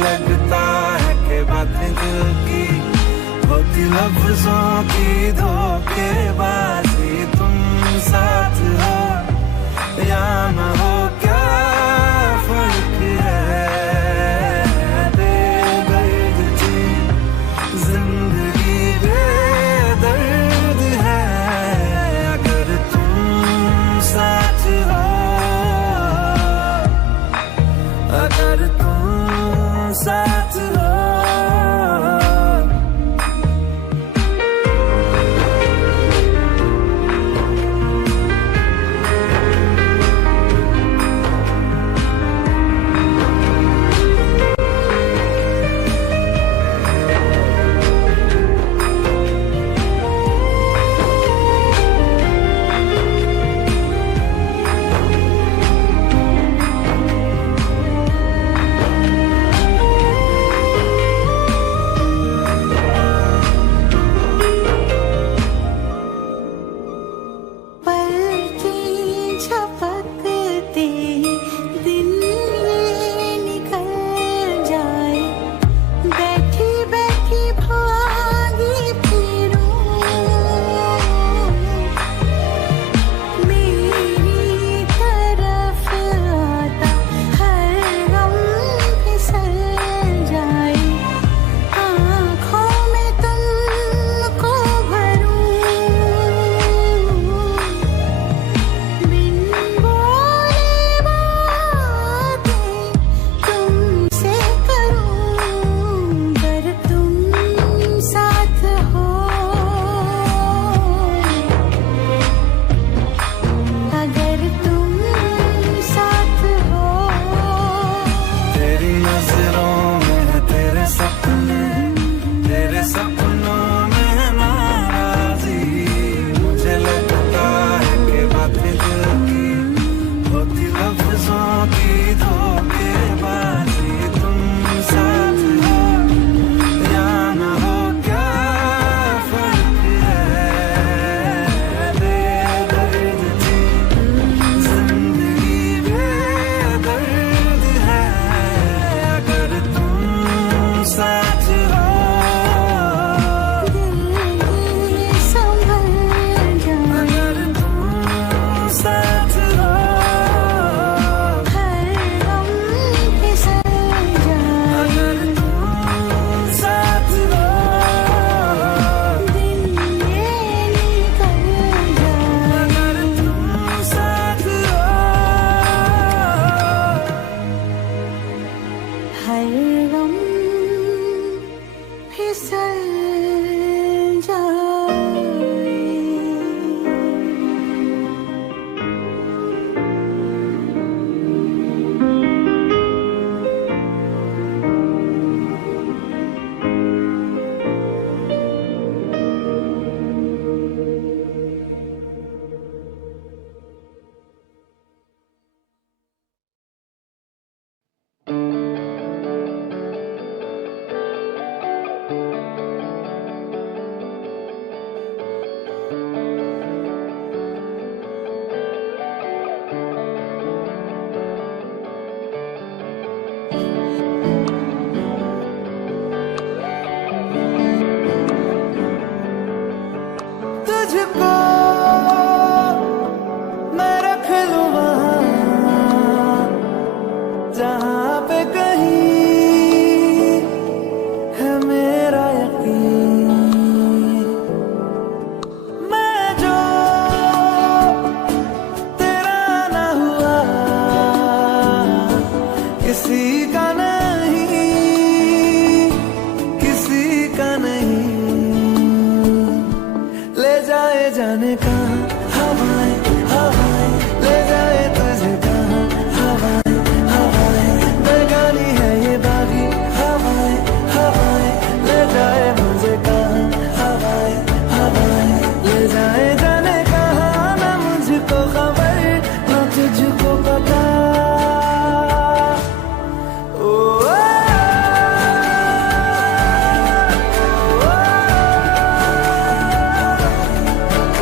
लगता है कि बातें दिल की होती लफ्जों की धोखेबाजी। तुम साथ हो या न हो क्या फर्क है, बेदर्द थी जिंदगी बेदर्द है। अगर तुम साथ हो, अगर तुम साथ हो।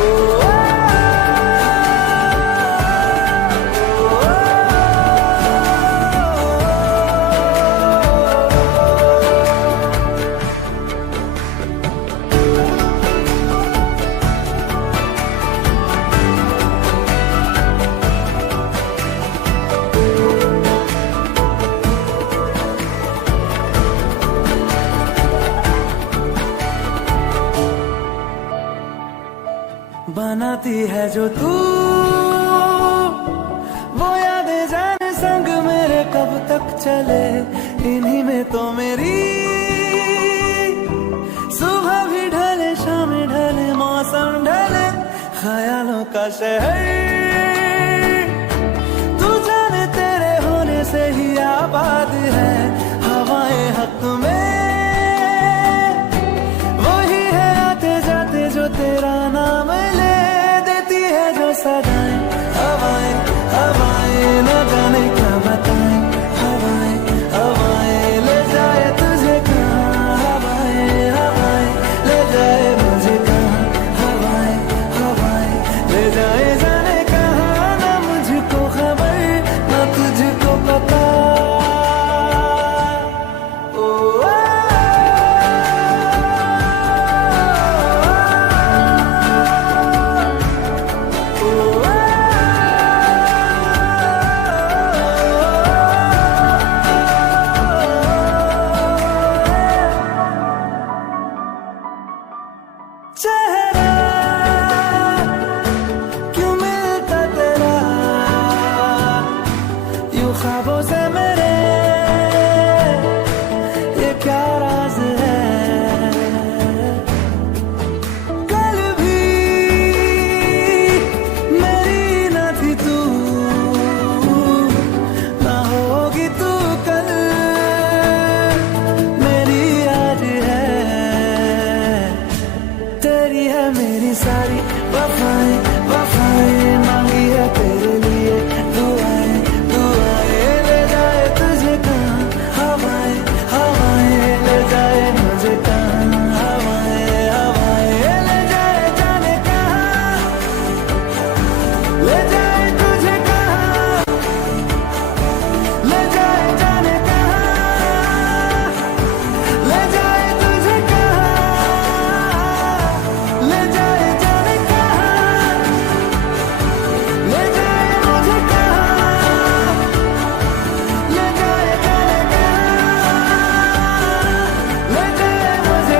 Oh बनाती है जो तू, वो यादें जाने संग मेरे कब तक चले। इन्हीं में तो मेरी सुबह भी ढले, शाम ढले, मौसम ढले, ख्यालों का शहर तू जाने तेरे होने से ही आबाद है। हवाएं हक में वही है आते जाते जो तेरा नाम ले, देती है जो सदाएं। हवाएं हवाएं न जाने क्या बताएं, हवाएं हवाएं ले जाए तुझे कहाँ, हवाएं हवाएं ले जाए मुझे कहाँ, हवाएं हवाएं ले जाए जाने कहाँ। ना मुझको खबर ना तुझको पता। चेहरा क्यों मिलता तेरा यूं ख्वाबों से मेरे, ये क्या राज है। कल भी मेरी न थी तू, ना होगी तू कल मेरी आज है। तेरी है मेरी सारी वफाएं वफाएं, मांगी है तेरे लिए दुआएं दुआएं, ले जाए तुझे कहाँ, हवाएं हवाएं ले जाए मुझे कहाँ, हवाएं हवाएं ले जाए जाने कहाँ, ले जाए तुझे कहाँ, ले जाए जाने कहाँ, ले जाए तुझे कहाँ, ले जाए जाने कहाँ, ले जाए मुझे कहाँ, ले जाए जाने कहाँ, ले जाए मुझे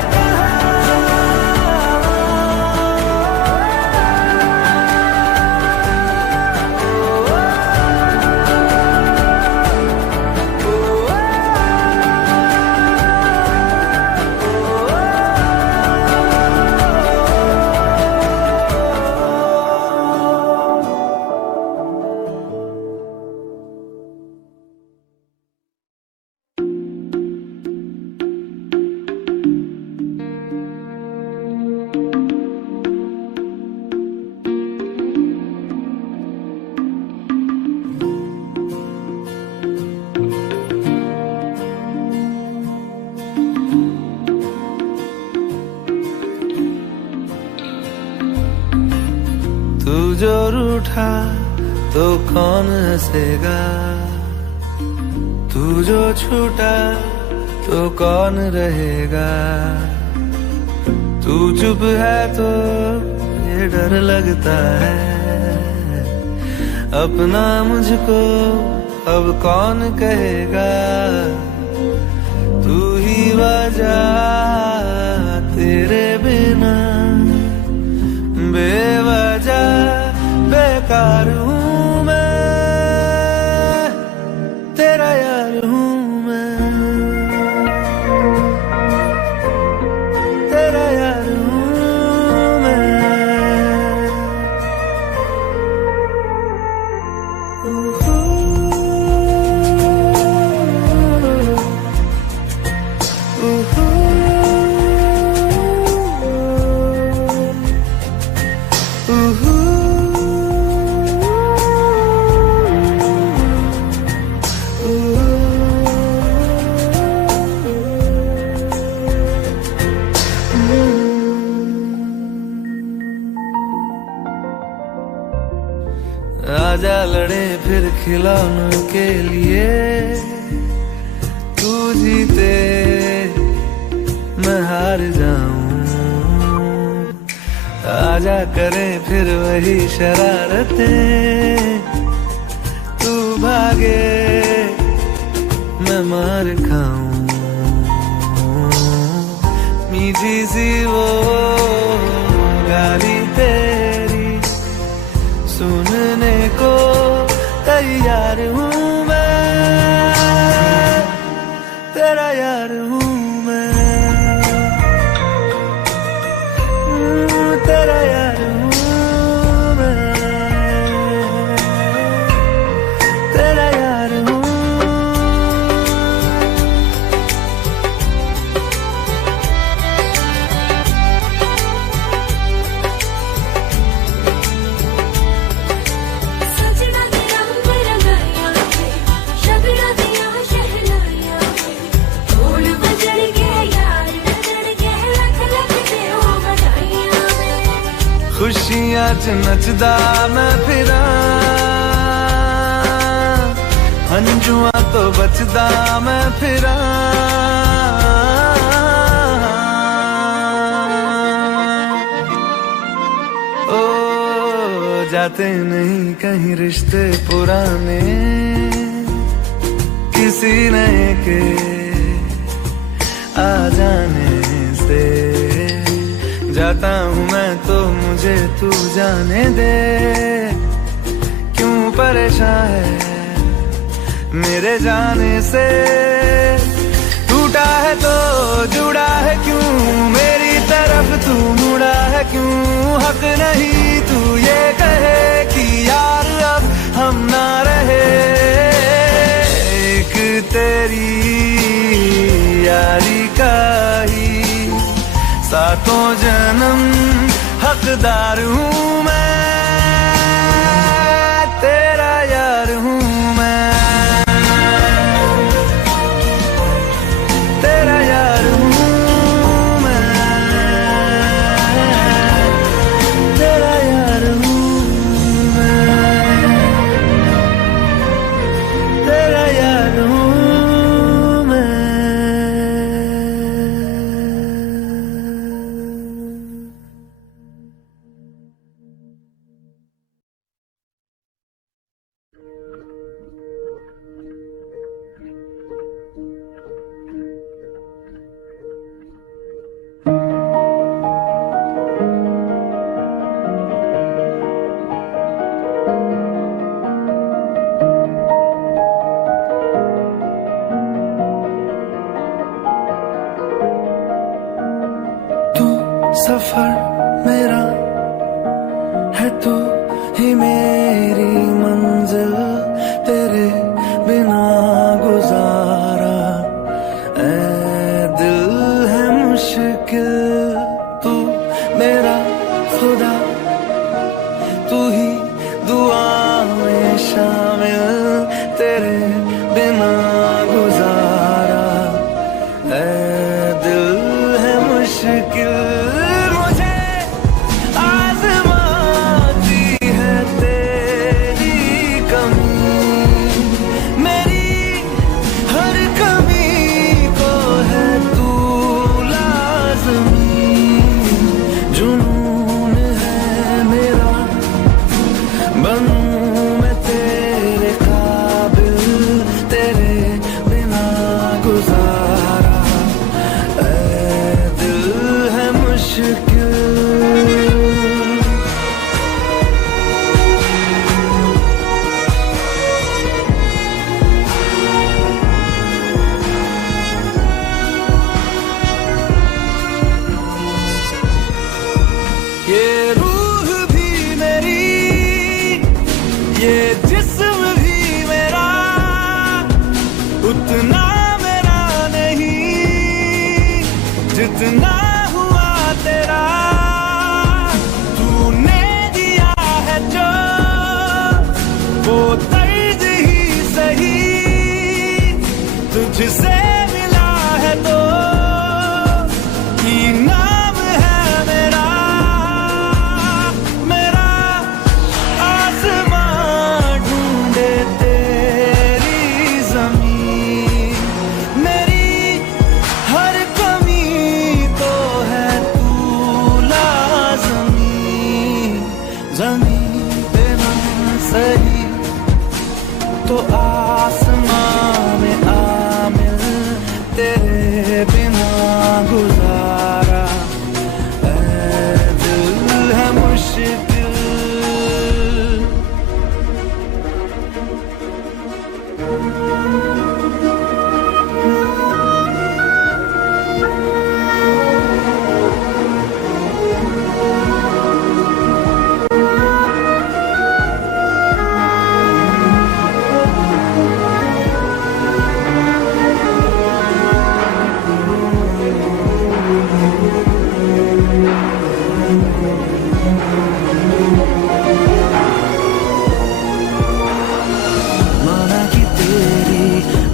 तू जो रूठा तो कौन हंसेगा, तू जो छूटा तो कौन रहेगा। तू चुप है तो ये डर लगता है, अपना मुझको अब कौन कहेगा। तू ही वजह तेरे बिना बेवजह बेकार हूँ मैं, तेरा यार हूँ मैं, तेरा यार हूँ मैं। आजा लड़े फिर खिलौनों के लिए, तू जीते मैं हार जाऊं। आजा करें फिर वही शरारतें, तू भागे मैं मार खाऊं। मीठी सी वो गाली तेरी दुनिया च नचदा मैं फिरा, हंजुआ तो बचदा मैं फिरा। ओ जाते नहीं कहीं रिश्ते पुराने, किसी नए के आ जाने से। जाता हूँ मैं तो मुझे तू जाने दे, क्यों परेशान है मेरे जाने से। टूटा है तो जुड़ा है क्यों, मेरी तरफ तू मुड़ा है क्यों। हक नहीं तू ये कहे कि यार अब हम ना रहे, एक तेरी यारी का ही सातों जन्म हकदार हूँ मैं, तेरा यार हूँ मैं, तेरा यार हूँ मैं, तेरा यार हूँ मैं, तेरा यार हूँ। सफर मेरा है तू ही मेरी मंजिल, तेरे बिना गुजारा ऐ दिल है मुश्किल। तू मेरा खुदा, तू ही दुआ में शामिल, तेरे बिना गुजारा ऐ दिल है मुश्किल। ये रूह भी मेरी, ये जिस्म भी मेरा, उतना मेरा नहीं जितना हुआ तेरा। तूने दिया है जो वो दर्द ही सही, तुझसे मिला है तो नाम है मेरा। ज़मीन पे ना सही तो आसमां में आ मिल, तेरे बिना गुजारा ऐ दिल है मुश्किल।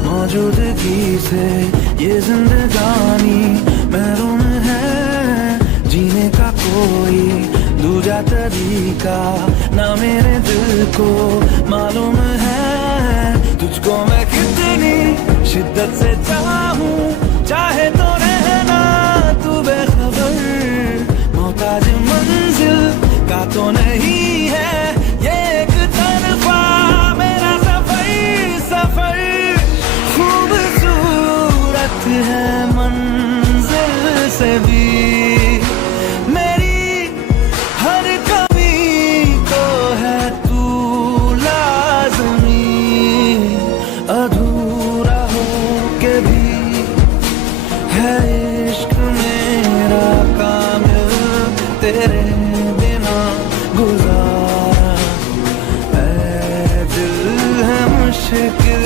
मौजूदगी से ये जिंदगानी महरूम है, जीने का कोई दूजा तरीका ना मेरे दिल को मालूम है। तुझको मैं कितनी शिद्दत से चाहूं, चाहे तो रहना तू बेखबर। मोहताज मंजिल का तो नहीं है ये एक तरफा मेरा सफर। सफर खूबसूरत है मंजिल से भी, मेरी हर कमी को है तू लाज़मी। अधूरा हो के भी है इश्क मेरा कामिल, तेरे बिना गुजारा ऐ दिल है मुश्किल।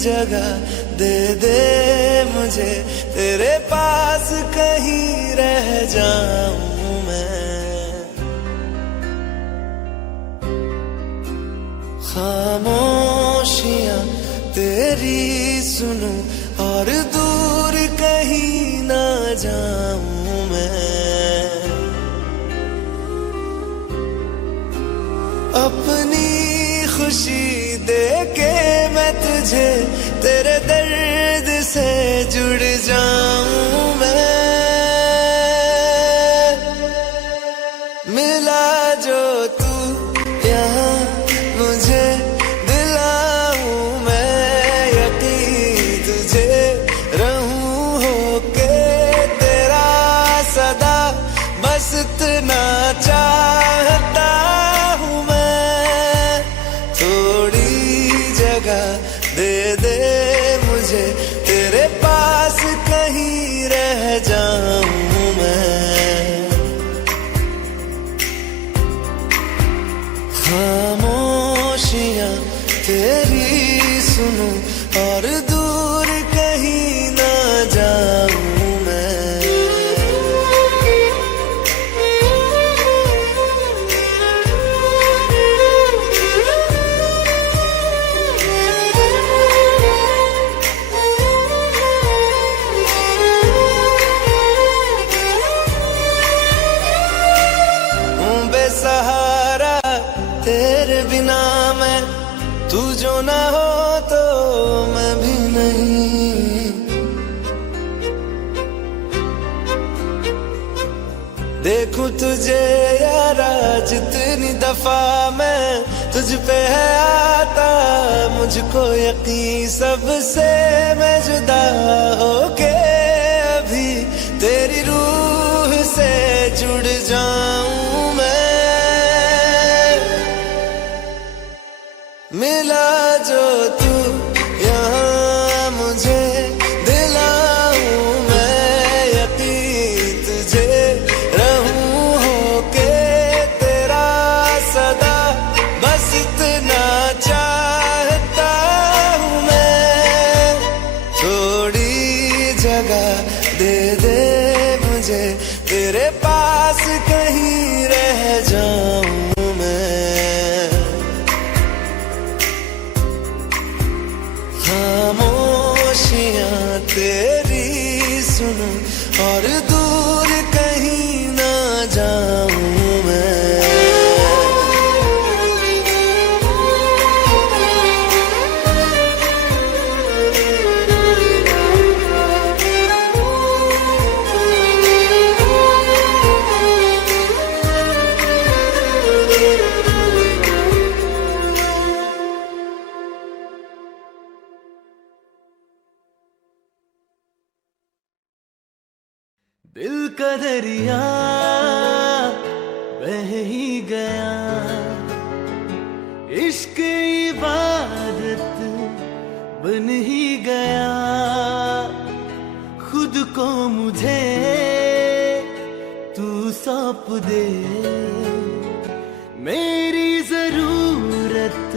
जगह दे दे मुझे, तेरे पास कहीं रह जाऊं मैं। खामोशियां तेरी सुनूं और दूर कहीं ना जाऊं मैं। अपनी खुशी दे के मैं तुझे तेरे दर्द से जुड़ जाऊं मैं। मिला जो तू यहाँ मुझे दिलाऊं मैं यकीन तुझे रहूं होके तेरा सदा, बस इतना चाहता हूँ मैं। थोड़ी जगह दे दे मुझे, तेरे पास कहीं रह जाऊं मैं। खामोशियां तेरी सुनूं और दूर कहीं ना जाऊं मैं। सहारा तेरे बिना मैं, तू जो ना हो तो मैं भी नहीं। देखूं तुझे यारा जितनी दफा मैं तुझ पे है आता, मुझको यकीन सबसे मैं जुदा होके अभी तेरी रूह से जुड़ जाऊं मैं। मिला जो तू यहाँ मुझे दिलाऊं मैं यकीन तुझे रहूं होके तेरा सदा, बस इतना चाहता हूँ मैं। थोड़ी जगह दे दे मुझे, तेरे पास कहीं रह जाऊं मैं। खामोशियां तेरी सुनूं और दूर कहीं ना जाऊं मैं। दिल का दरिया बह ही गया, इश्क इबादत बन ही गया। खुद को मुझे तू सौंप दे, मेरी जरूरत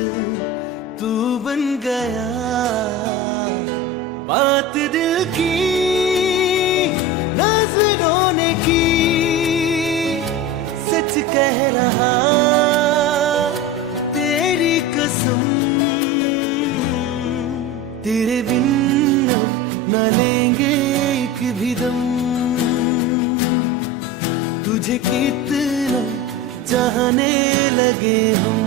तू बन गया, बात दिल की नजरों ने की, सच कह रहा तेरी कसम, तेरे बिन न लेंगे एक भी दम, तुझे कितना चाहने लगे हम,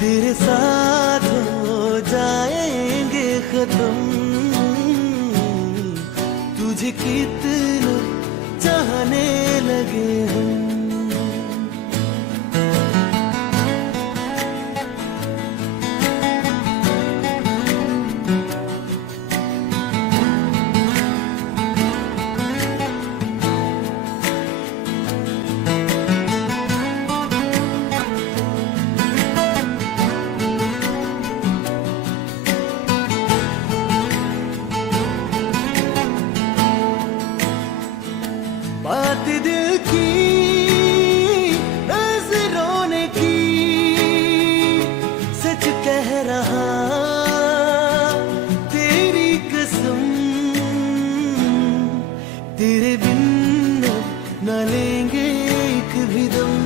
तेरे साथ हो जाएंगे खत्म, तुझे कितना चाहने लगे हम। बात दिल की नजरों ने की, सच कह रहा तेरी कसम, तेरे बिन न लेंगे एक भी दम,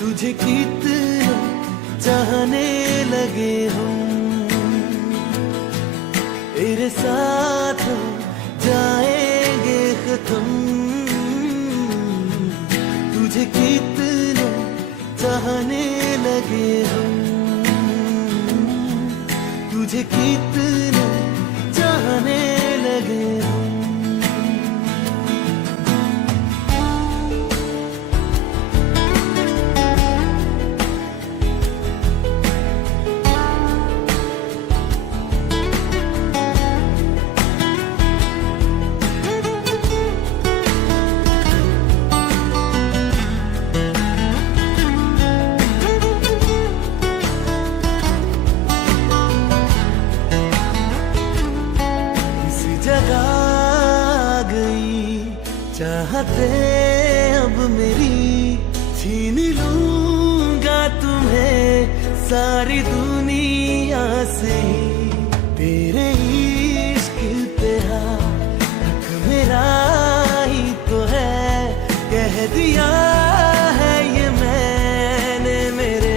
तुझे कितना चाहने लगे हम, तेरे साथ जाएंगे खत्म, तुझे कितना चाहने लगे हम, तुझे कितना चाहने लगे हम। चाहते अब मेरी छीन लूंगा तुम्हें सारी दुनिया से, तेरे इश्क पे हक मेरा ही तो है, कह दिया है ये मैंने मेरे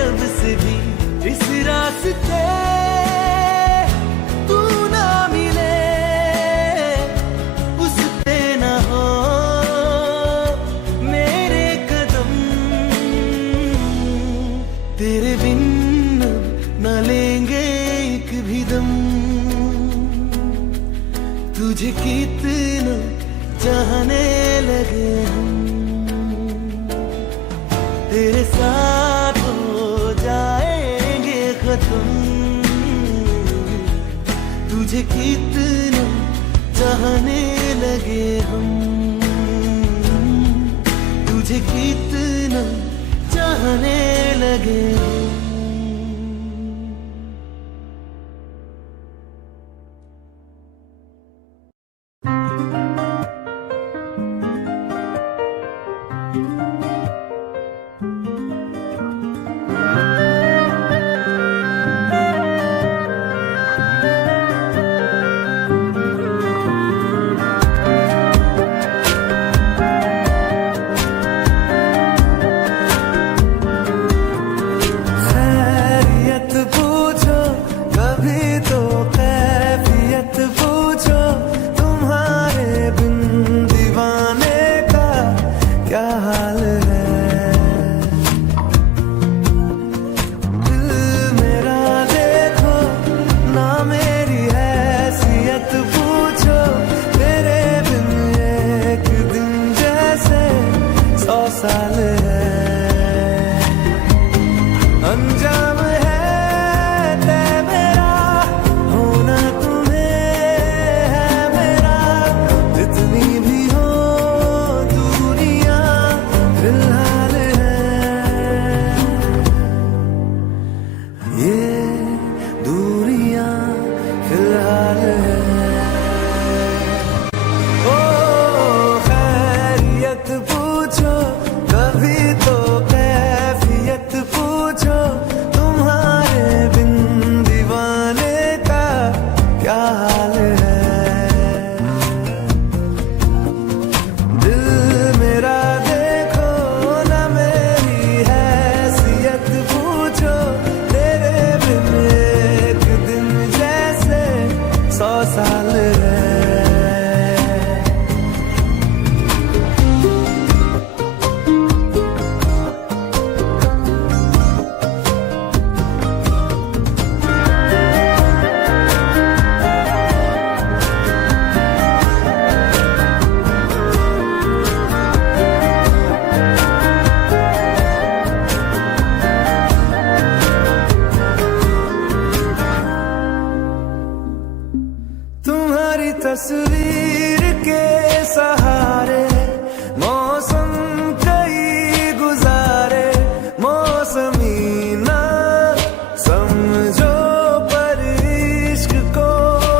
रब से भी, इस रास्ते तेरे बिन न लेंगे एक भी दम, तुझे कितना चाहने लगे हम, तेरे साथ हो जाएंगे खत्म, तुझे कितना चाहने लगे हम, तुझे कितना चाहने लगे। साल है। तुम्हारी तस्वीर के सहारे मौसम कई गुजारे, मौसमी ना समझो पर इश्क को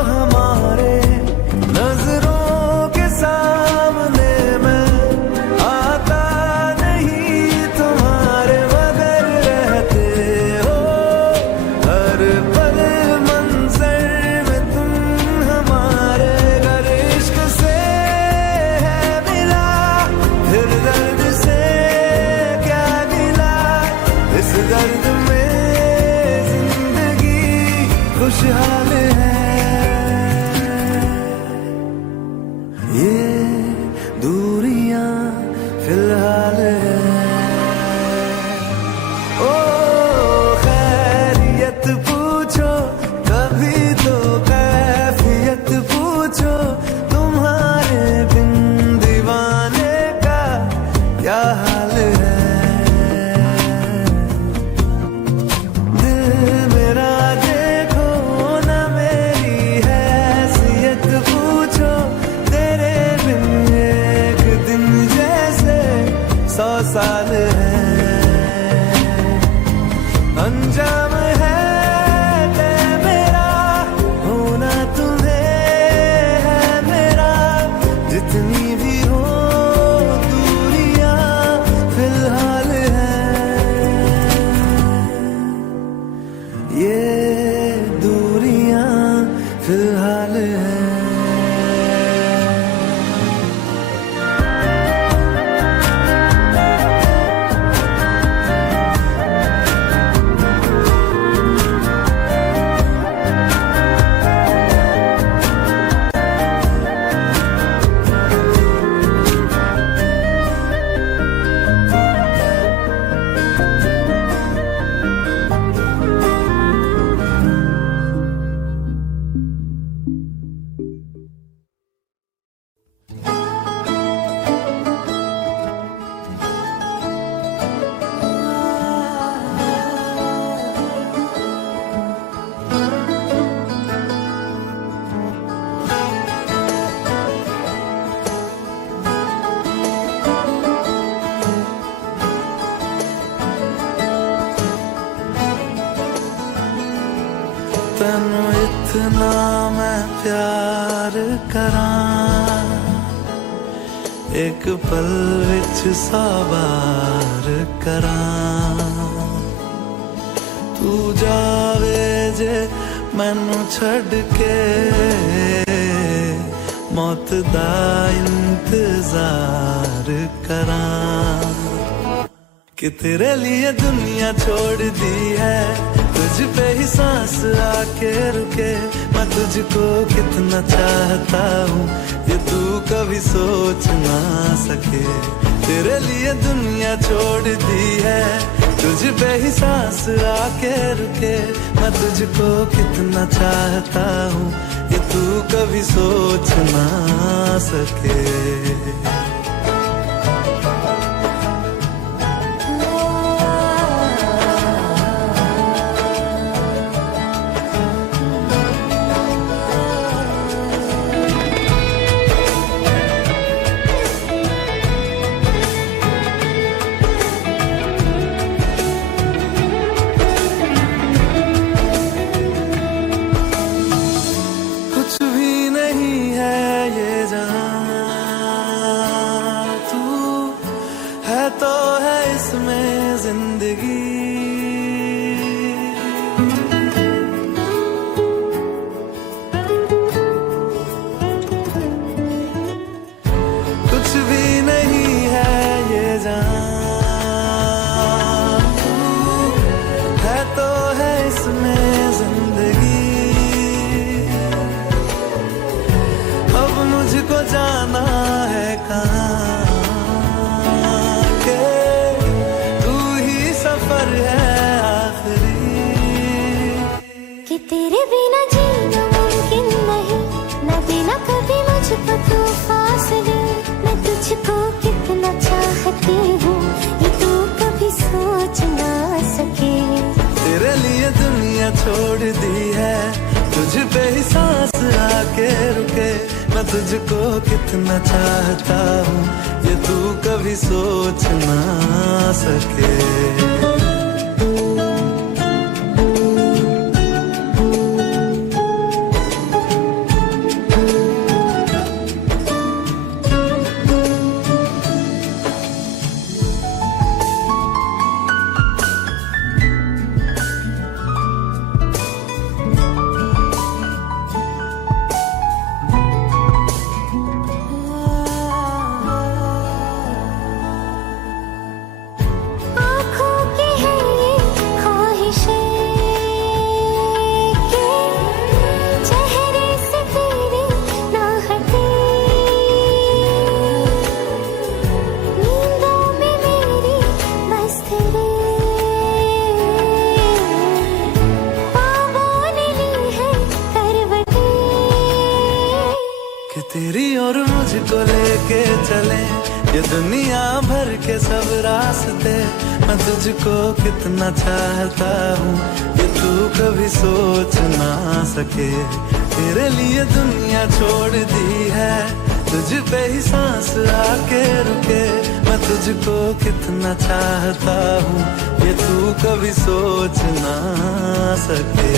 हमारे, नजरों के सामने मैं आता नहीं तुम्हारे, मगर रहते हो हर पल मंजर में तुम हमारे। अगर इश्क से है मिला फिर दर्द से क्या मिला, इस दर्द में जिंदगी खुशहाल है। ये दूरियां फिलहाल है। ओ खैरियत पूछो कभी तो कैफियत पूछो, तुम्हारे बिन दीवाने का क्या हाल है। दिल मेरा देखो ना मेरी हैसियत पूछो, तेरे बिन एक दिन जैसे 100 साल है। अंजाम है तय मेरा होना तुम्हें है मेरा, जितनी भी हो दूरियां फिलहाल है। ये दूरियां फिलहाल है। तैनू इतना मैं प्यार करां, एक पल विच 100 बार करां। तू जावे जे मैनू छड़ के, मौत दा इंतजार करां। कि तेरे लिए दुनिया छोड़ दी है, तुझ पे ही सांस आके रुके। मैं तुझको कितना चाहता हूँ ये तू कभी सोच ना सके। तेरे लिए दुनिया छोड़ दी है, तुझ पे ही सांस आके रुके। मैं तुझको कितना चाहता हूँ ये तू कभी सोच ना सके। कुछ भी नहीं है ये जहां, तुझको कितना चाहता हूँ ये तू कभी सोच ना सके। तेरी और मुझको लेके चले ये दुनिया भर के सब रास्ते। मैं तुझको कितना चाहता हूँ ये तू कभी सोच ना सके। तेरे लिए दुनिया छोड़ दी है तुझ पे ही सांस आके रुके। मैं तुझको कितना चाहता हूँ ये तू कभी सोच ना सके।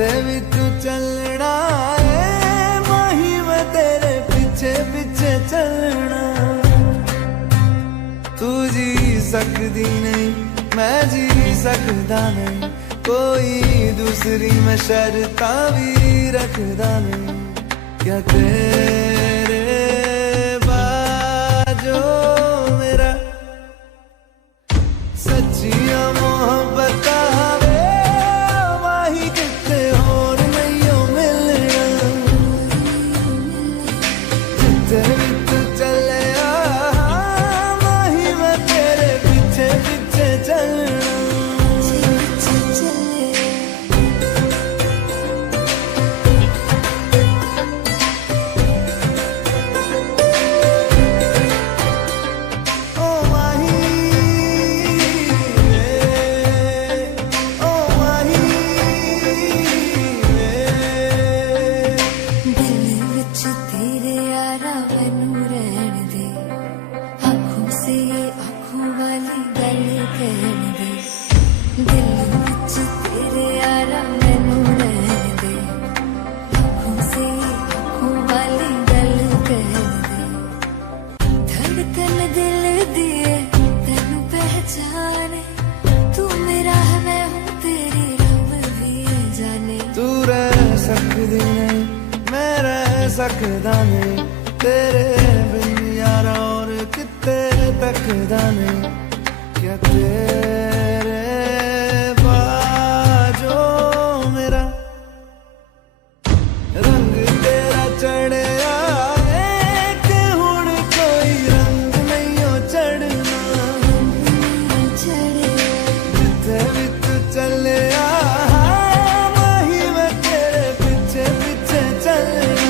भी तू चलना है माही मैं तेरे पीछे पीछे चलना। तू जी सकती नहीं मैं जी सकता नहीं कोई दूसरी मैं शर्ता भी रखदा नहीं। क्या तेरे बाजो मेरा सच्चिया मोहब्बत सकदा नहीं तेरे बिन यारा और किते तकदा नहीं। क्या तेरे बाजो मेरा रंग तेरा चढ़े कि हुण कोई रंग नहीं हो चढ़ना। जिथे भी तू चले माही मैं तेरे पीछे पीछे चलना।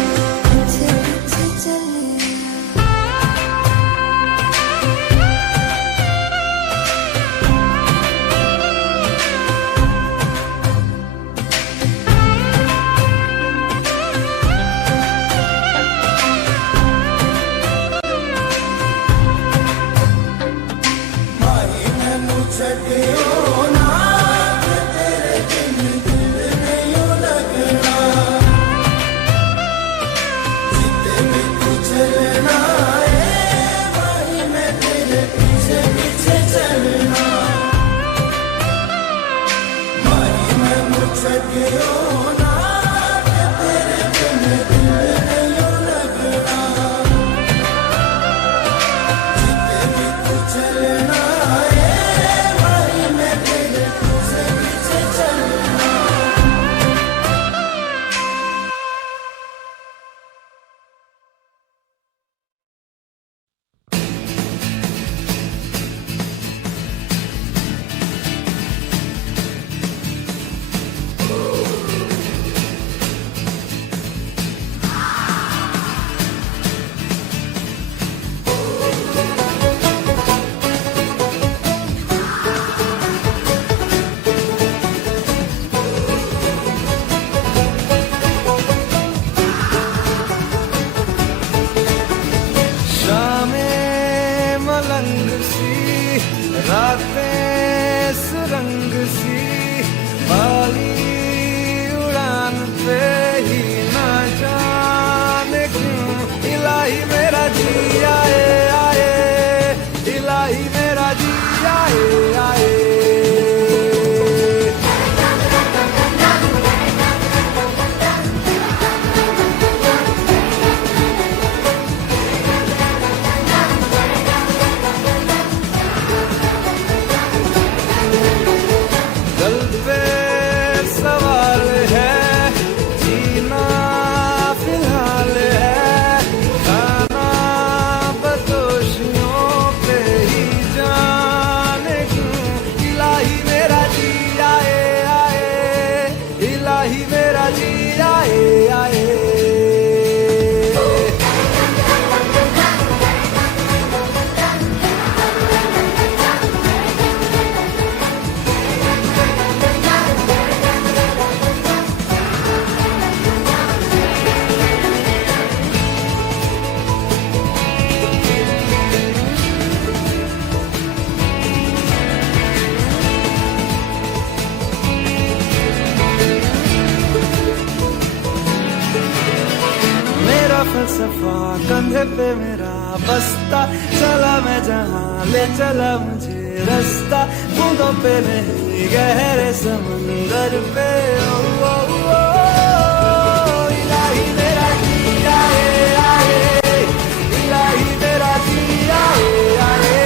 छटियो ना तेरे बिन दिल नहीं लगना जिते भी तू चलना है वही मैं तेरे पीछे पीछे चलना वही मैं छटियो ना तेरे बिन दिल नहीं लगना जिते भी तू चलना रातें सुरंग सी वाली उड़ान पे ही ना जाने क्यों इलाही मेरा जी आए आए इलाही मेरा जी आए आए फलसफा कंधे पे मेरा बस्ता चला मैं जहाँ ले चला मुझे रास्ता बूंदों पे नहीं गहरे समंदर पे ओ, ओ, ओ, इलाही मेरा जी आए आए इलाही मेरा जी आए आए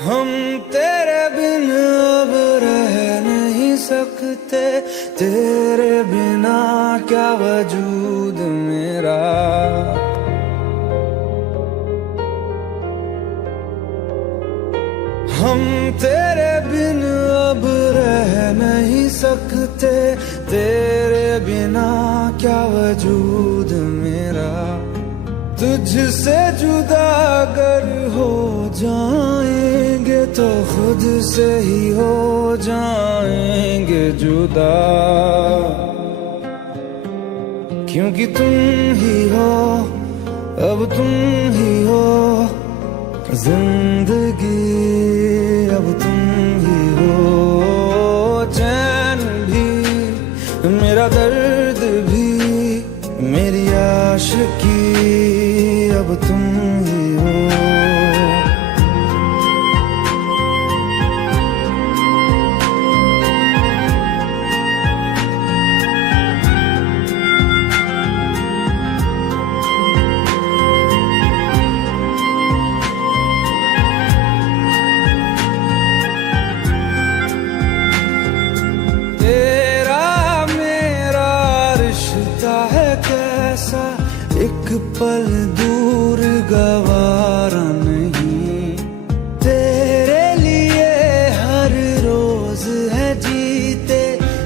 हम तेरे बिन अब रह नहीं सकते, तेरे बिना क्या वजूद मेरा। हम तेरे बिन नहीं सकते तेरे बिना क्या वजूद मेरा। तुझसे जुदा अगर हो जाएंगे तो खुद से ही हो जाएंगे जुदा, क्योंकि तुम ही हो, अब तुम ही हो जिंदगी, अब तुम ही हो चैन भी, मेरा दर्द भी, मेरी आशिकी, अब तुम ही हो। एक पल दूर गवारा नहीं, तेरे लिए हर रोज है जीते,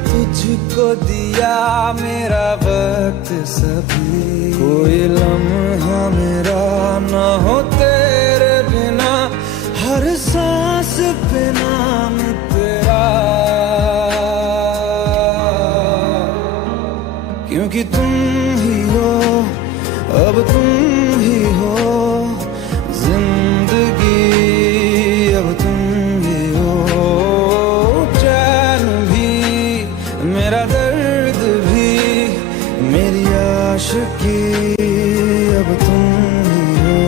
तुझको दिया मेरा वक्त सभी, कोई लम्हा मेरा ना हो तेरे बिना, हर सांस पे नाम तेरा, क्योंकि तुम ही हो, अब तुम ही हो जिंदगी, अब तुम ही हो चैन भी, मेरा दर्द भी, मेरी आशिकी, अब तुम ही हो।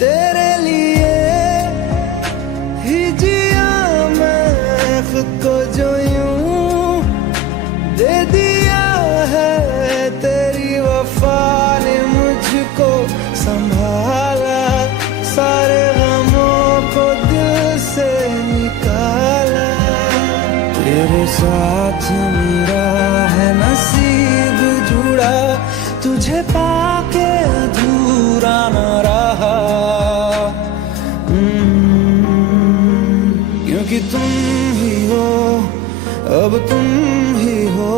तेरे लिए ही जिया मैं खुद को, जो यूं दे दिया है तेरी वफा ने मुझको संभाला, सारे गमों को दिल से निकाला, तेरे साथ मेरा है नसीब जुड़ा, तुझे पाके अधूरा न रहा, क्योंकि तुम ही हो, अब तुम ही हो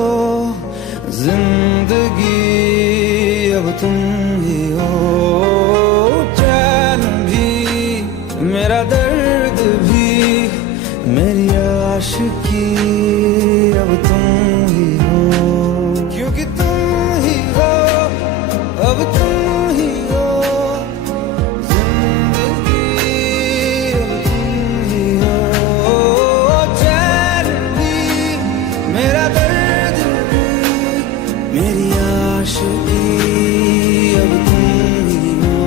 जिंदगी, अब तुम ही हो चैन भी, मेरा दर्द भी, मेरी आशिकी, अब तुम ही हो, क्योंकि तुम ही हो, अब तुम ही हो जिंदगी, अब तुम ही हो चैन भी, मेरा दर्द भी, मेरी आशिकी, अब तुम ही हो।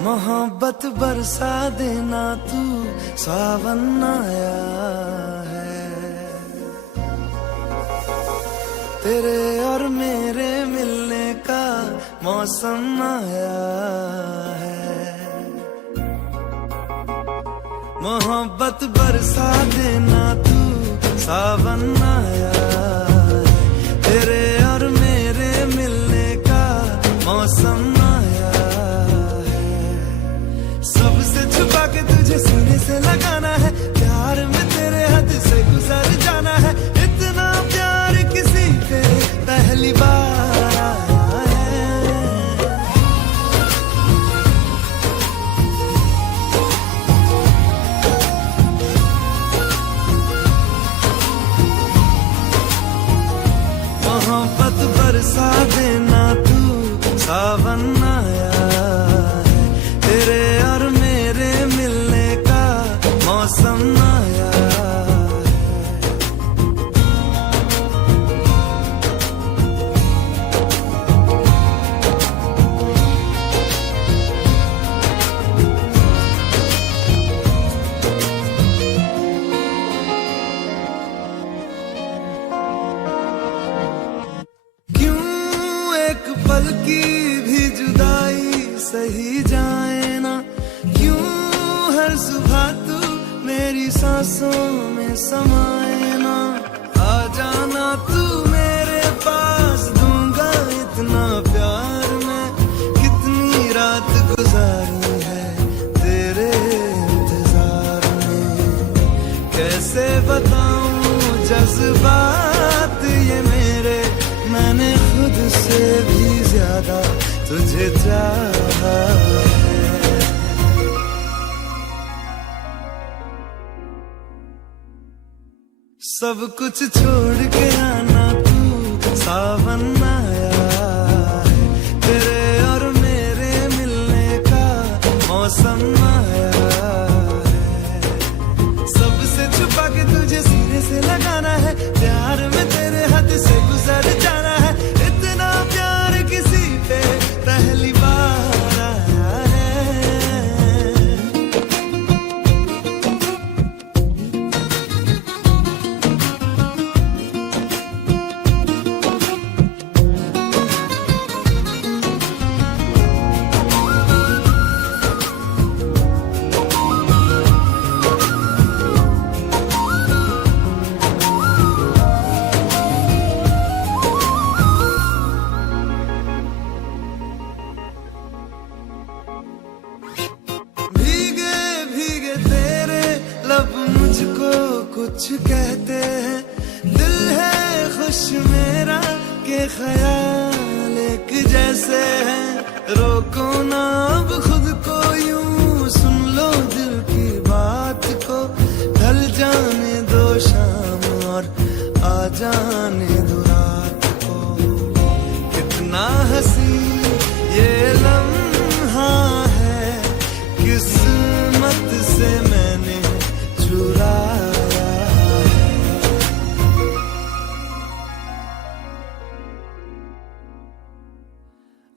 मोहब्बत बरसा देना तू, सावन आया है, तेरे और मेरे मिलने का मौसम आया है, मोहब्बत बरसा देना तू, सावन आया है, तेरे और मेरे मिलने का मौसम आया है, सबसे छुपा के तुझे सीने से लगाना है, प्यार में तेरे हद से गुजर जाना है, इतना प्यार किसी पे पहली बार आया है। बरसा देना तू, सावन आया है, तेरे और मेरे मिलने का मौसम आया है। पल की भी जुदाई सही जाए ना, क्यों हर सुबह तू मेरी सांसों में समाए ना। आ जाना तू मेरे पास, दूंगा इतना प्यार मैं, कितनी रात गुजारी है तेरे इंतजार में। कैसे बताऊं जज्बात ये मेरे, मैंने खुद से भी ज्यादा तुझे चाहा है। सब कुछ छोड़ के आना तू, सावन आया है, तेरे और मेरे मिलने का मौसम आया है। सबसे छुपा के तुझे सीने से लगाना है, प्यार में तेरे हाथ से गुजर जाना है। इतना प्यार किसी पे पहली बार आया है। मुझको कुछ कहते हैं, दिल है खुश मेरा के ख्याल एक जैसे हैं। रोको ना अब खुद को यूं, सुन लो दिल की बात को, ढल जाने दो शाम और आ जाने दो रात को। कितना हंसी ये लम्हा है, किस्मत से मैंने चुराया है।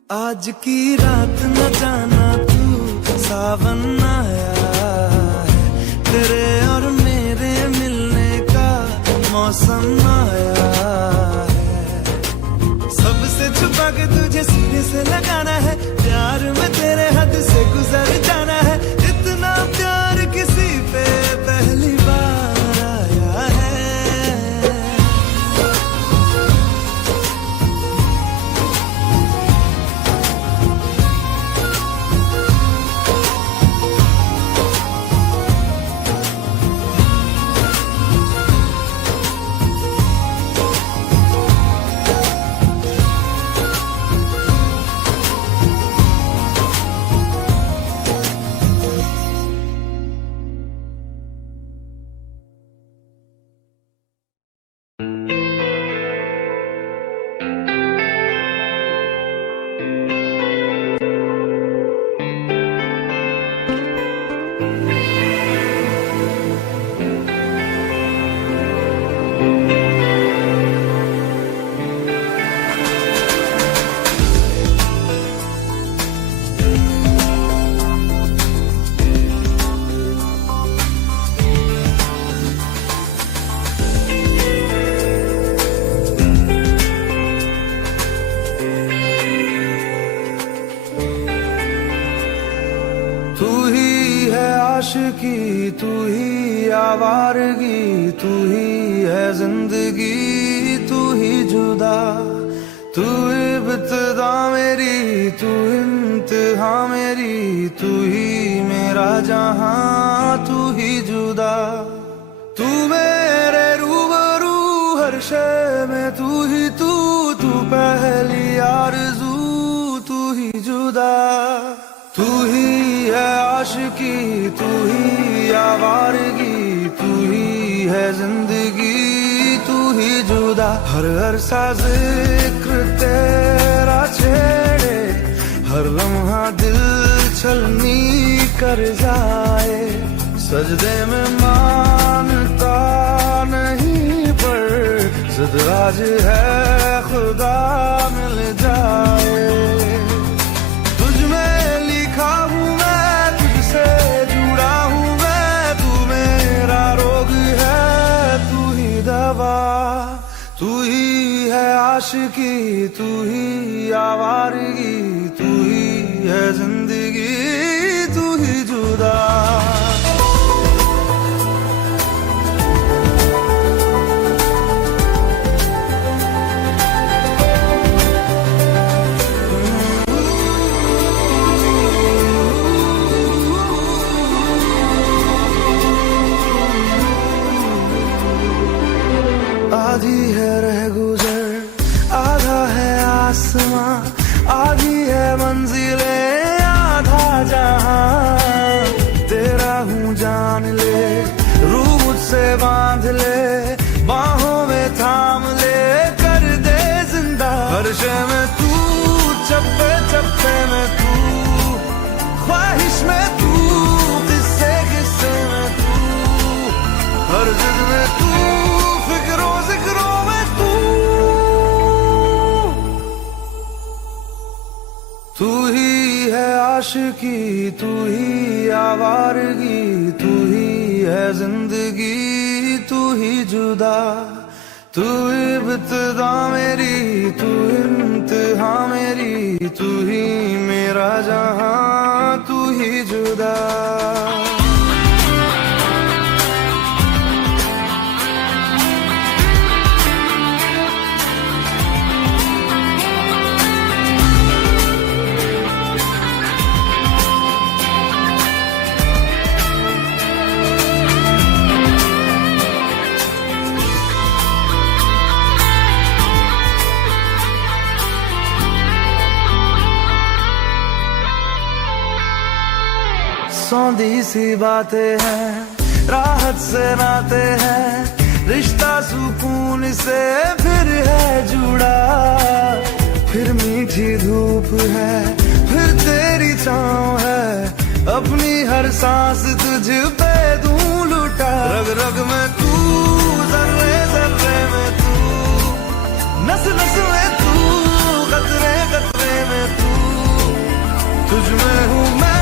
आज की रात न जाना तू, सावन आया है, तेरे और मेरे मिलने का मौसम आया है। सबसे छुपा के तुझे सीने से लगाना है, प्यार में तेरे हद से गुजर जाना है। इतना प्यार किसी पे पहली बार आया है। आशिकी तू ही आवारगी, तू ही है जिंदगी, तू ही जुदा। तू इब्तिदा मेरी, तू इंतहा मेरी, तू ही मेरा जहां, तू ही जुदा। तू मेरे रूबरू हर शय में, तू ही तू पहली आरज़ू, तू ही जुदा। तू ही है आशिकी, तू ही आवारगी, तू ही है जिंदगी, तू ही जुदा। हर सा जिक्र तेरा छेड़े, हर लम्हा दिल छलनी कर जाए। सजदे में मानता नहीं पर जिद आज है खुदा मिल जाए। तुझ में लिखा हूँ मैं, तुझसे जुड़ा हूँ मैं, तू मेरा रोग है, तू ही दवा। तू ही है आशिकी, तू ही आवारगी, तू ही है जिंदगी, तू ही जुदा। आधी है रह गुजर, आधा है आसमां, आधी है मंजिले, आधा जहां। तेरा हूँ जान ले, रूह मुझसे बांध ले, बाहों में थाम ले, कर दे जिंदा। हर शय में तू, चप्पे चप्पे में तू, ख्वाहिश में तू, किस्से किस्से में तू, हर जिद में तू, फिक्रों जिक्रों में तू। तू ही है आशिकी, तू ही आवारगी, तू ही है जिंदगी, तू ही जुदा। तू इब्तिदा मेरी, तू इंतहा मेरी, तू ही मेरा जहां, तू ही जुदा। सौंधी सी बातें हैं, राहत से नाते हैं, रिश्ता सुकून से फिर है जुड़ा। फिर मीठी धूप है, फिर तेरी छाँव है, अपनी हर सांस तुझ पे दूं लुटा। रग रग में तू, जर्रे जर्रे में तू, नस नस में तू, कतरे कतरे में तू। तुझ में हूँ मैं,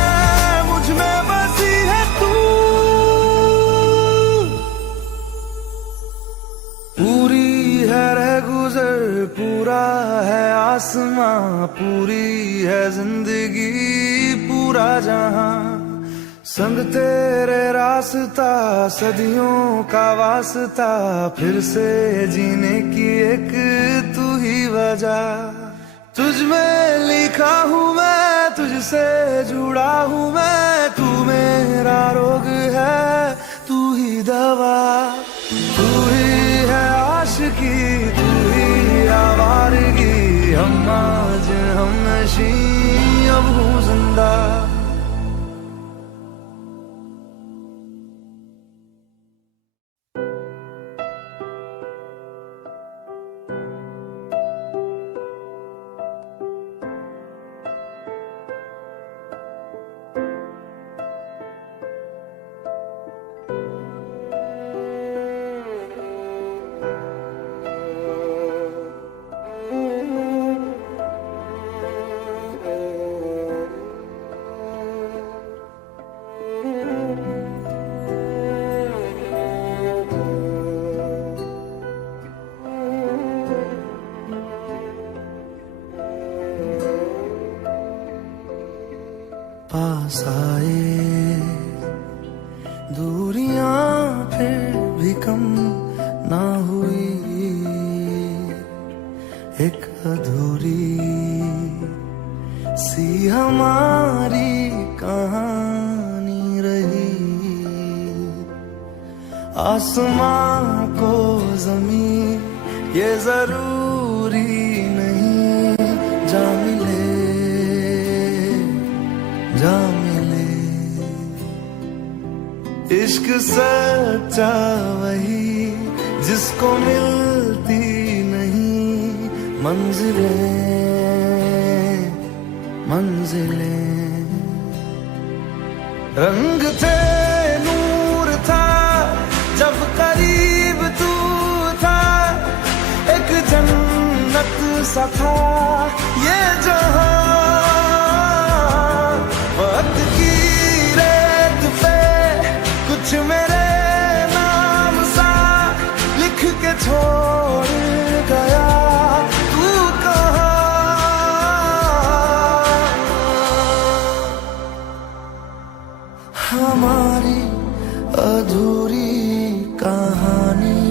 मुझ में बसी है तू। पूरी है रह गुजर, पूरा है आसमां, पूरी है जिंदगी, पूरा जहां। संग तेरे रास्ता, सदियों का वास्ता, फिर से जीने की एक तू ही वजह। तुझ में लिखा हूँ मैं, तुझसे जुड़ा हूँ मैं, तू मेरा रोग है, तू ही दवा। तू ही है आशिकी, तू ही आवारगी, हम आज हम नशी, अब हूँ जिंदा। पास आए दूरियां फिर भी कम ना हुई, एक अधूरी सी हमारी कहानी रही। आसमां को ज़मीन ये जरूरी नहीं, जा मिले जा मिले। इश्क सच्चा वही जिसको मिलती नहीं मंजिलें मंजिलें। रंग थे नूर था जब करीब तू था, एक जन्नत सा था ये जहां। वक्त की रेत पे कुछ मेरे नाम सा लिख के छोड़ गया तू कहाँ। हमारी अधूरी कहानी,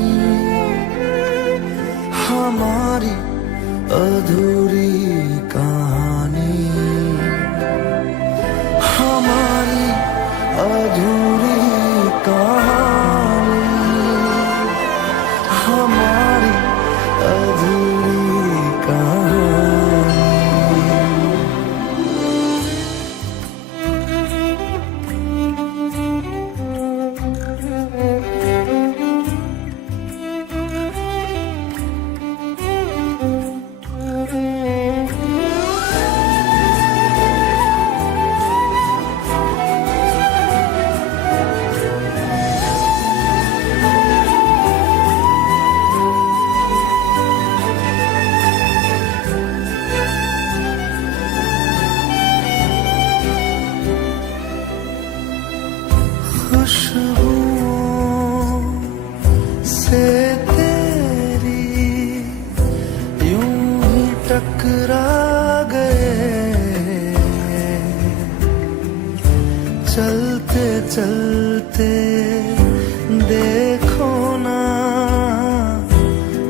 हमारी अधूरी कहानी, हमारी अधूरी कहानी, हमारी अधूरी कहानी। खुशबुओं से तेरी यूं ही टकरा गए, चलते चलते देखो ना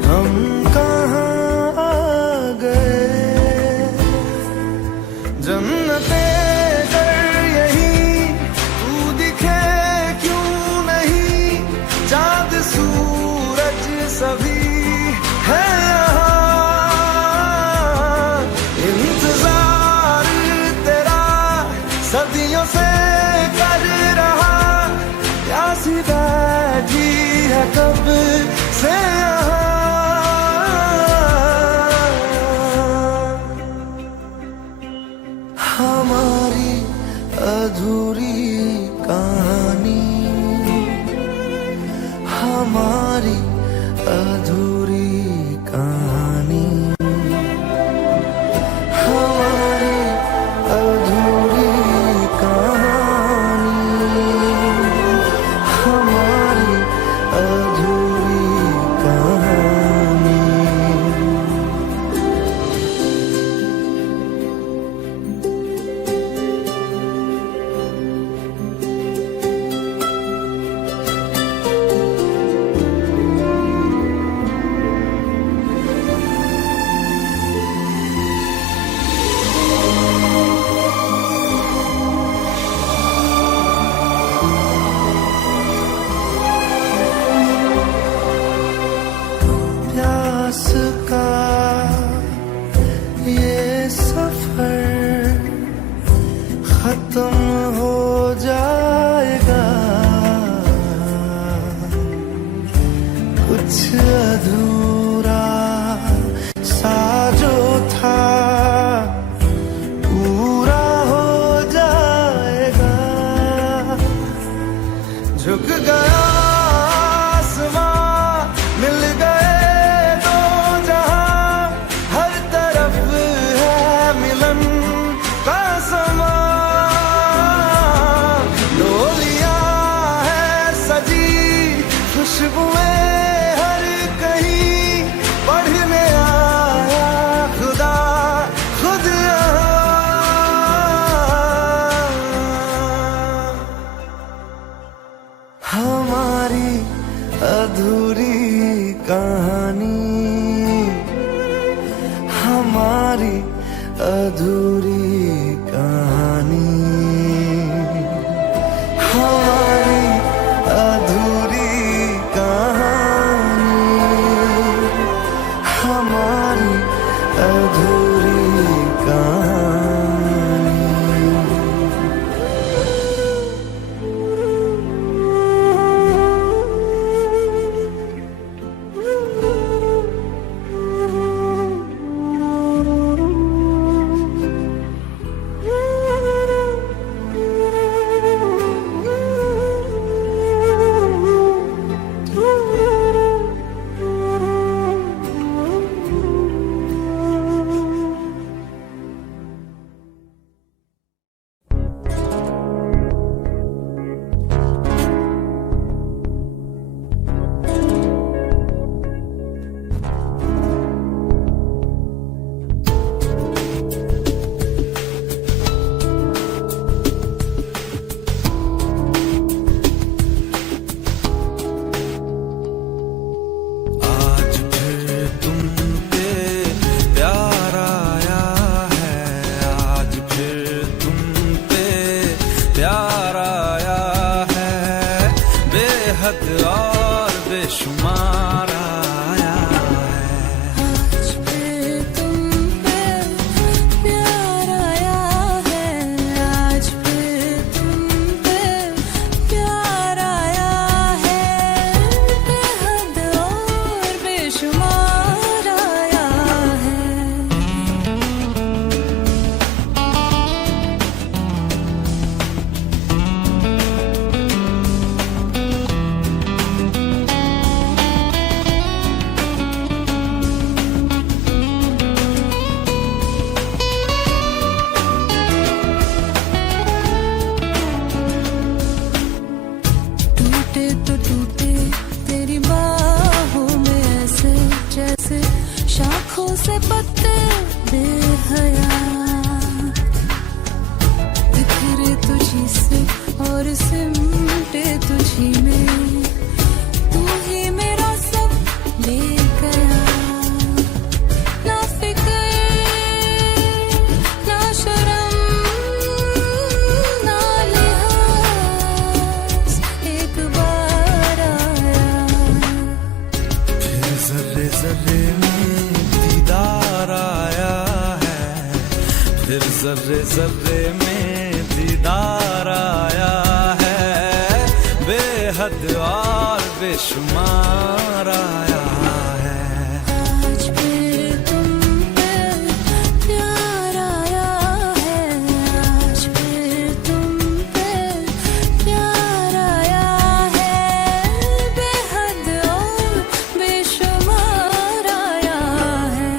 हम कहाँ आ गए। जन्नते सभी है यहाँ, इंतजार तेरा सदियों से कर रहा, प्यासी बैठी है कब से यहाँ। हमारी अधूरी कहानी, हमारी अधूरी कहानी, हमारी अधूरी कहानी, हमारी अधूरी कहानी। प्यास का ये सफर खत्म हो जाएगा, कुछ अधूरा सा जो था पूरा हो जाएगा। झुक गया मिल गए दो जहां, हर तरफ है मिलन का समा। डोलियां है सजी खुशबुएं हर कहीं, पढ़ने आया खुदा खुद यहाँ। हमारी अधूरी कहानी, हमारी अधूरी कहानी, हमारी अधूरी कहानी, हमारी अधूरी कहानी। शाखों से पत्ते बेहया बिखरे तुझी से और सिमटे तुझी में, तू ही मेरा सब ले गया। ना फिक्र ना शर्म ना लिहाज, एक बार आया फिर जर्रे जर्रे में दीदार आया है, फिर जर्रे जर्रे में दीदार आया है, बेहद और बेशुमार आया है। आज फिर तुम पे प्यार आया है, आज फिर तुम पे प्यार आया है, बेहद और बेशुमार आया है।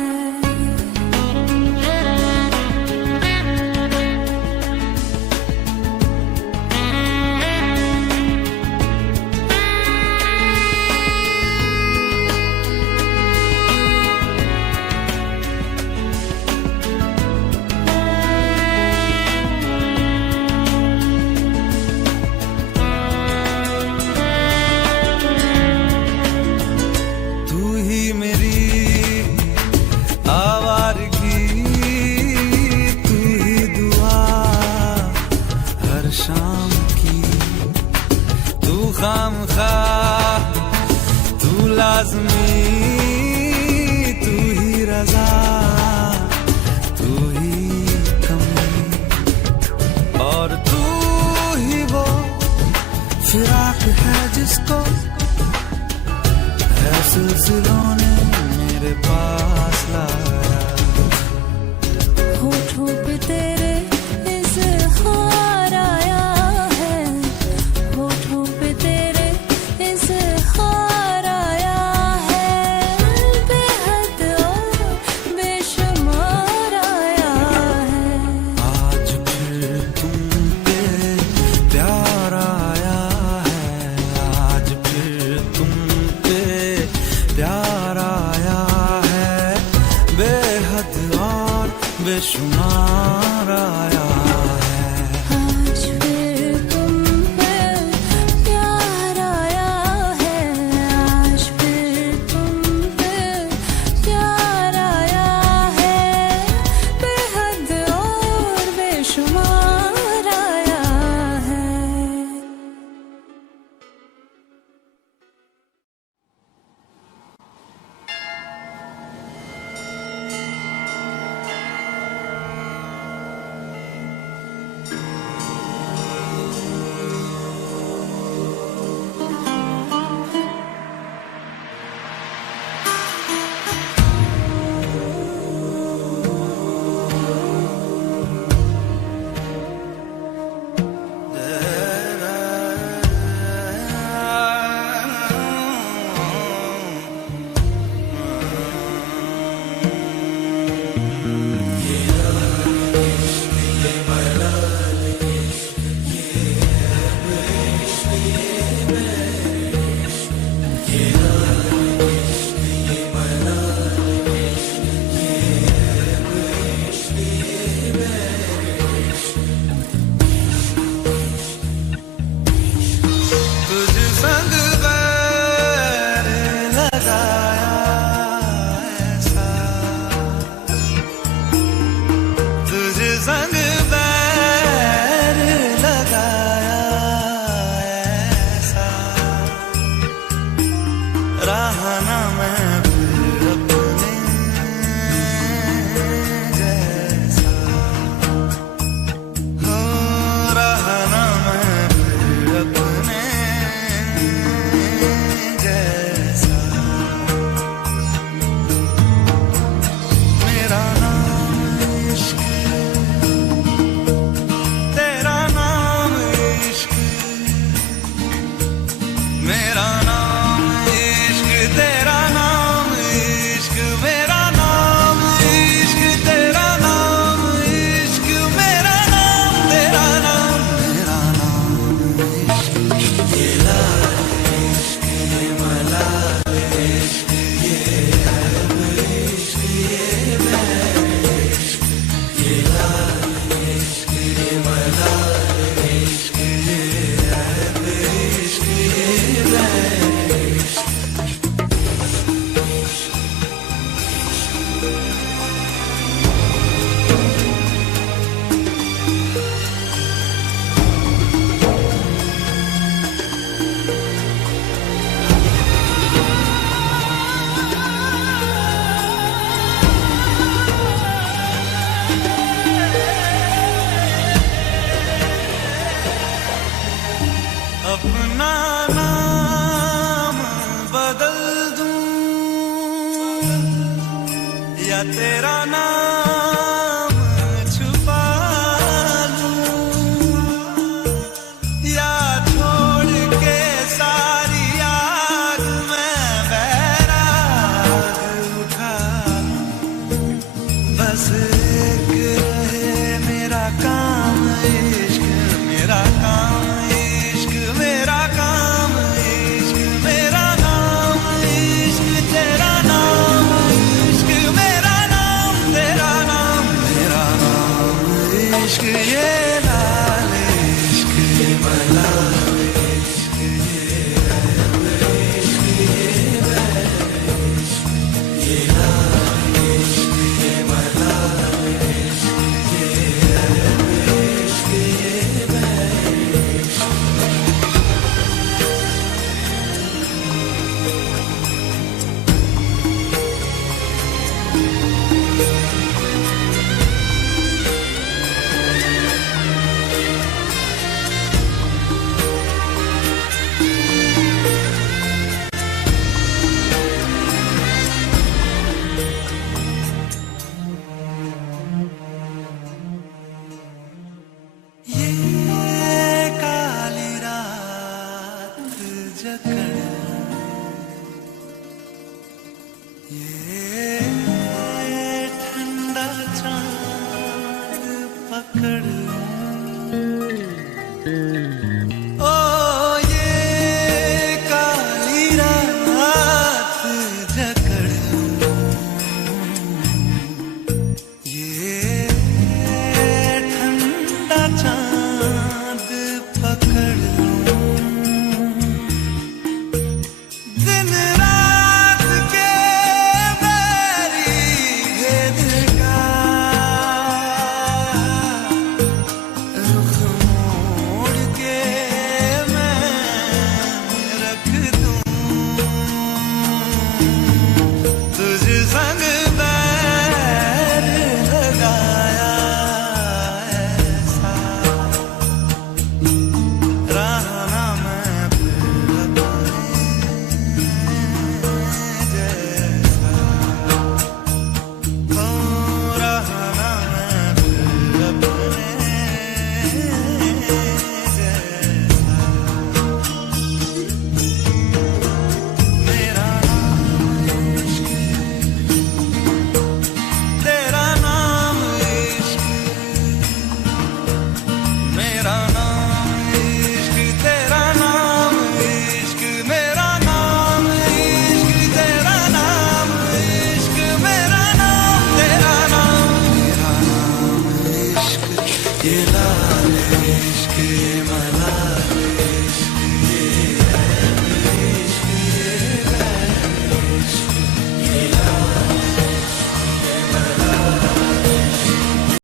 तू ही मेरी आवारगी, तू ही दुआ हर शाम की, तू खामखा तू लाज़मी, तू ही रज़ा तू ही कमी, और तू ही वो फिराक है जिसको है सिलसिलों ने मेरे पास लाया। होठों पे तेरे इज़हार आया है, होठों पे तेरे इज़हार आया है, बेहद और बेशुमार आया है। आज फिर तुम पे प्यार आया है, आज फिर तुम पे प्यार आया है, बेहद और बेशुमार आया है। आज फिर तुम पे प्यार आया है, आज फिर तुम पे प्यार आया है, बेहद और बेशुमार आया है। या तेरा नाम छुपा लूं, या छोड़ के सारी आग में बैराग उठा लूं। बस एक रहे मेरा काम इश्क, मेरा काम इश्क, मेरा काम इश्क, मेरा नाम इश्क, तेरा नाम इश्क, मेरा नाम तेरा नाम, मेरा नाम इश्क, ये लाल इश्क, ये मलाल इश्क, ये रैब इश्क, ये बैर इश्क, ये लाल इश्क, ये मलाल इश्क, ये रैब इश्क, ये बैर इश्क।